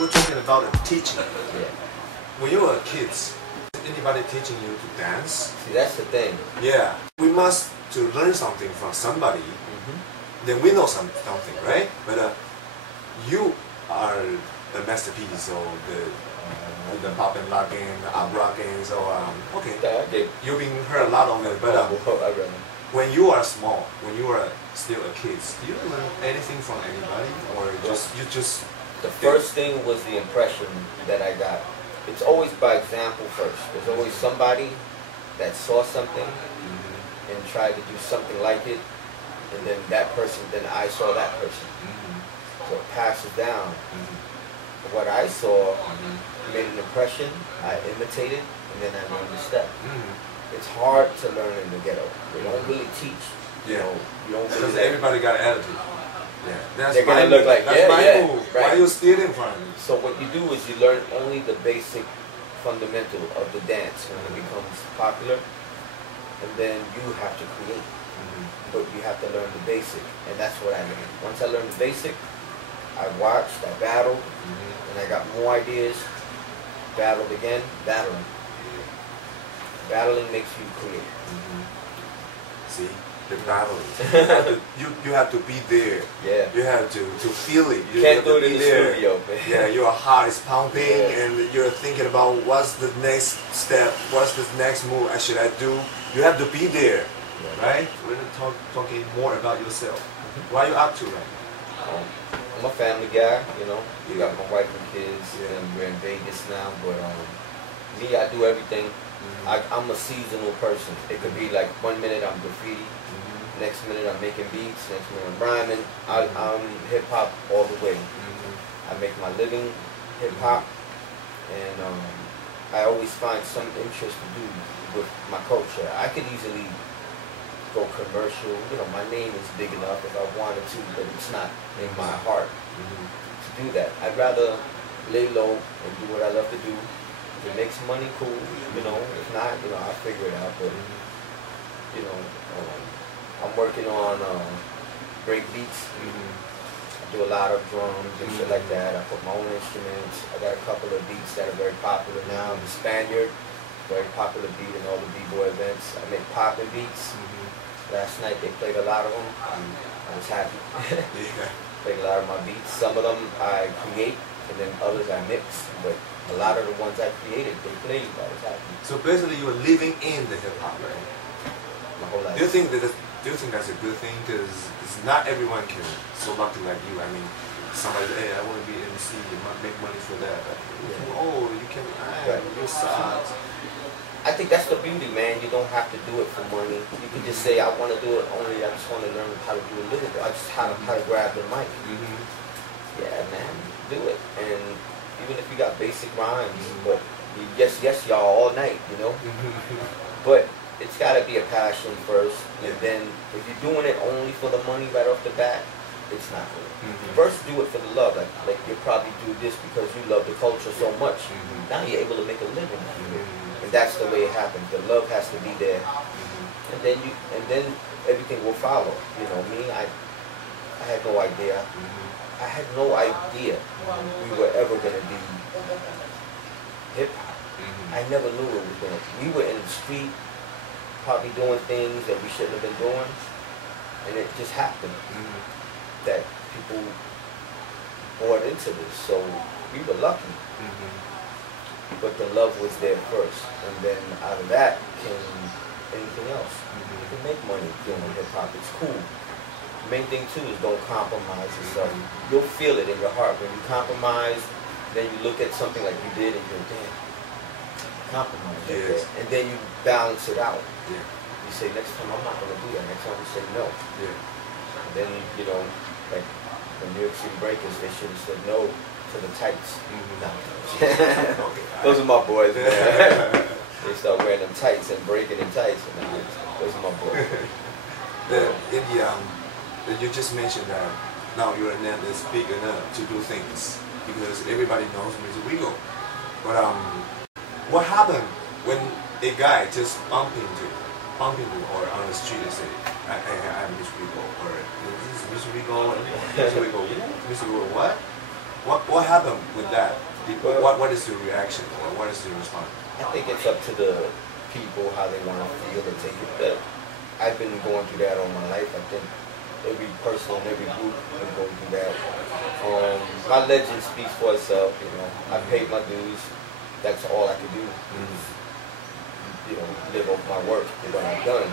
we're talking about teaching. Yeah. When you were kids, anybody teaching you to dance? See, that's the thing. Yeah, we must to learn something from somebody. Then we know something, right? But you are the masterpiece, or the pop and locking, the up rocking. So okay, you've been heard a lot of it. But when you are small, when you are still a kid, do you learn anything from anybody, or you just? The first thing was the impression that I got. It's always by example first. There's always somebody that saw something and tried to do something like it, and then that person, then I saw that person. So it passes down. What I saw made an impression, I imitated, and then I learned the step. It's hard to learn in the ghetto. They don't really teach. You know, you don't really. Because everybody got an attitude. Yeah, they're gonna look like that's my move. Right. Why are you stealing from me? So what you do is you learn only the basic fundamental of the dance when it becomes popular, and then you have to create. But you have to learn the basic, and that's what I learned. Once I learned the basic, I watched, I battled, and I got more ideas. Battled again, battling. Battling makes you create. See? The battling. You have to be there. Yeah. You have to feel it. You can't have do to it in be the there. studio, man. Yeah, your heart is pumping and you're thinking about what's the next step, what's the next move should I do. You have to be there, right? We're talking more about yourself. What are you up to right now? I'm a family guy, you know. You got my wife and kids, and we're in Vegas now. But me, I do everything. I'm a seasonal person. It could be like 1 minute I'm graffiti, next minute I'm making beats, next minute I'm rhyming. I'm hip hop all the way. I make my living hip hop, and I always find some interest to do with my culture. I could easily go commercial. You know, my name is big enough if I wanted to, but it's not in my heart to do that. I'd rather lay low and do what I love to do. If it makes money, cool. You know, if not, you know, I'll figure it out. But you know, I'm working on break beats. I do a lot of drums and shit like that. I put my own instruments. I got a couple of beats that are very popular now. The Spaniard, very popular beat in all the b-boy events. I make poppin' beats. Last night they played a lot of them. I was happy. Played a lot of my beats. Some of them I create, and then others I mix. But a lot of the ones I created, they played. I was happy. So basically, you were living in the hip hop, right? My whole life. Do you think that's a good thing? Because not everyone can so lucky like you. I mean, somebody, hey, I want to be MC, make money for that. Oh, you can, you suck. I think that's the beauty, man. You don't have to do it for money. You can just say, I want to do it only, I just want to learn how to do a little bit. I just how to grab the mic. Yeah, man, do it. And even if you got basic rhymes, but yes, y'all all night, you know? But it's got to be a passion first. And then if you're doing it only for the money right off the bat, it's not good. First, do it for the love. Like you probably do this because you love the culture so much. Now you're able to make a living out of it. And that's the way it happens. The love has to be there, and then everything will follow. You know me. I had no idea. I had no idea we were ever gonna be hip hop. I never knew it was gonna. We were in the street, probably doing things that we shouldn't have been doing, and it just happened that people bought into this. So we were lucky. But the love was there first, and then out of that came anything else. You can make money doing hip hop. It's cool. The main thing too is don't compromise yourself. You'll feel it in your heart when you compromise. Then you look at something like you did, and you're damn, compromise. And then you balance it out. You say next time I'm not gonna do that. Next time you say no. And then you know, like the New York City Breakers, they should have said no to the tights. Those are my boys, man. They start wearing them tights and breaking in tights. Those are my boys. You just mentioned that now your name is big enough to do things because everybody knows Mr. Rico. But what happened when a guy just bump into or on the street and say, I'm Mr. Rico, or this is Mr. Rico, Mr. Rico, Mr. Rico, what? What happened with that? What is your reaction or what is your response? I think it's up to the people how they want to feel and take it. But I've been going through that all my life. I think every person, every group is going through that. My legend speaks for itself. You know, I paid my dues. That's all I could do. You know, live off my work and what I've done.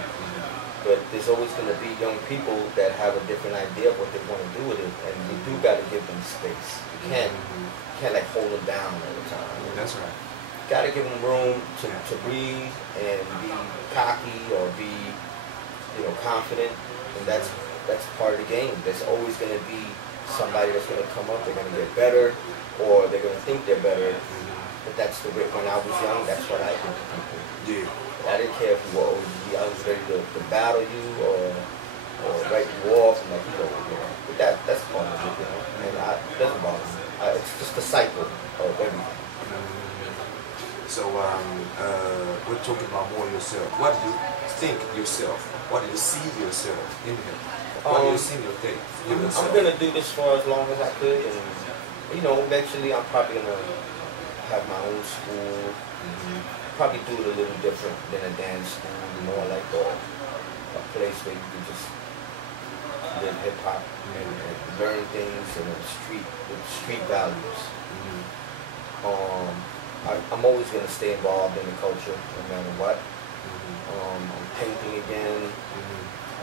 But there's always going to be young people that have a different idea of what they want to do with it, and you do got to give them space. You can't like hold them down all the time. That's right. You got to give them room to breathe and be cocky or be, you know, confident, and that's part of the game. There's always going to be somebody that's going to come up. They're going to get better, or they're going to think they're better. But that's the way. When I was young, that's what I did to people. Yeah. I didn't care if you were OG. I was ready to battle you or write you off and like, you know. But that's part of it, you know. And it doesn't bother me. It's just a cycle of everything. So we're talking about more yourself. What do you think yourself? What do you see yourself in him? What do you see yourself? I'm gonna do this for as long as I could, and you know, eventually I'm probably gonna have my own school. Probably do it a little different than a dance school, more like a place where you can just live hip hop and learn things and with street values. I'm always gonna stay involved in the culture no matter what. I'm painting again,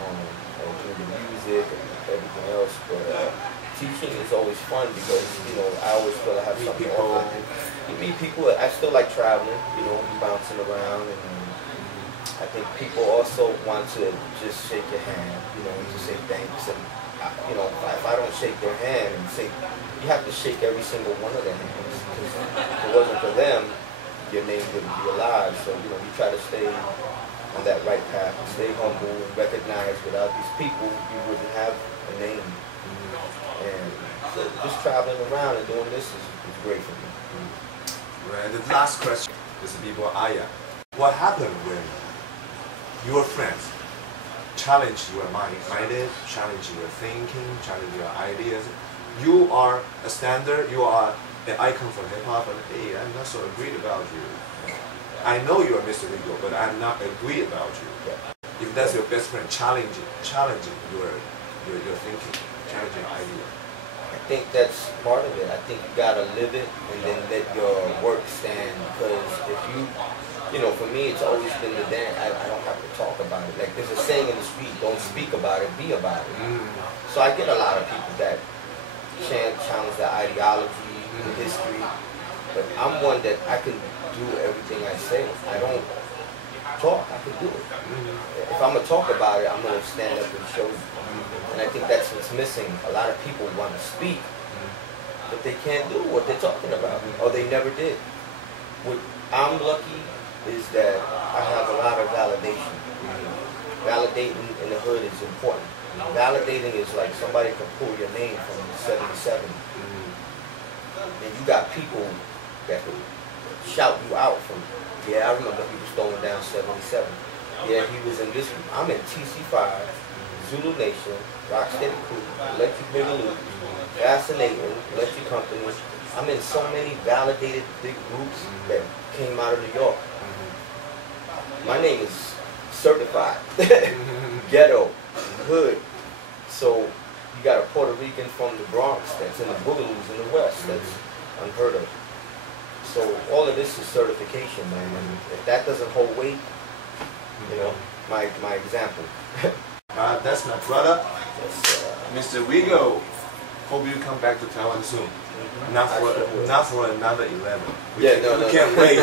or doing the music and everything else, but teaching is always fun because, you know, I always feel I have something to offer. You meet people. I still like traveling, you know, bouncing around, and I think people also want to just shake your hand, you know, to say thanks. And you know, if I don't shake their hand and say, you have to shake every single one of their hands, because if it wasn't for them, your name wouldn't be alive. So you know, you try to stay on that right path, stay humble, and recognize without these people, you wouldn't have a name. And so just traveling around and doing this is great for me. Right. The last question is people Aya. What happened when your friends challenge your mind, challenge your thinking, challenge your ideas? You are a standard, you are an icon for hip hop, and hey, I'm not so agreed about you. I know you are Mr. Legal, but I'm not agree about you. If that's your best friend, challenging your thinking, challenging idea. I think that's part of it. I think you gotta live it and then let your work stand. Because if you know, for me, it's always been the dance. I don't have to talk about it. Like there's a saying in the street: "Don't speak about it, be about it." So I get a lot of people that challenge the ideology, the history, but I'm one that I can do everything I say. I don't talk. I can do it. If I'm gonna talk about it, I'm gonna stand up and show you. And I think that's what's missing. A lot of people want to speak, but they can't do what they're talking about, or they never did. What I'm lucky is that I have a lot of validation. Validating in the hood is important. Validating is like somebody can pull your name from 77, and you got people that can shout you out from, yeah, I remember he was throwing down 77. Yeah, he was in this, I'm in TC5, Zulu Nation, Rocksteady Crew, Electric Boogaloos, Fascinatin, Electric Company. I'm in so many validated big groups that came out of New York. My name is certified, ghetto, hood. So you got a Puerto Rican from the Bronx that's in the Boogaloos in the West. That's unheard of. So all of this is certification, man. And if that doesn't hold weight, you know, my example. That's my brother, Mr. Wigo. Hope you come back to Taiwan soon. Not for another 11. We can't wait.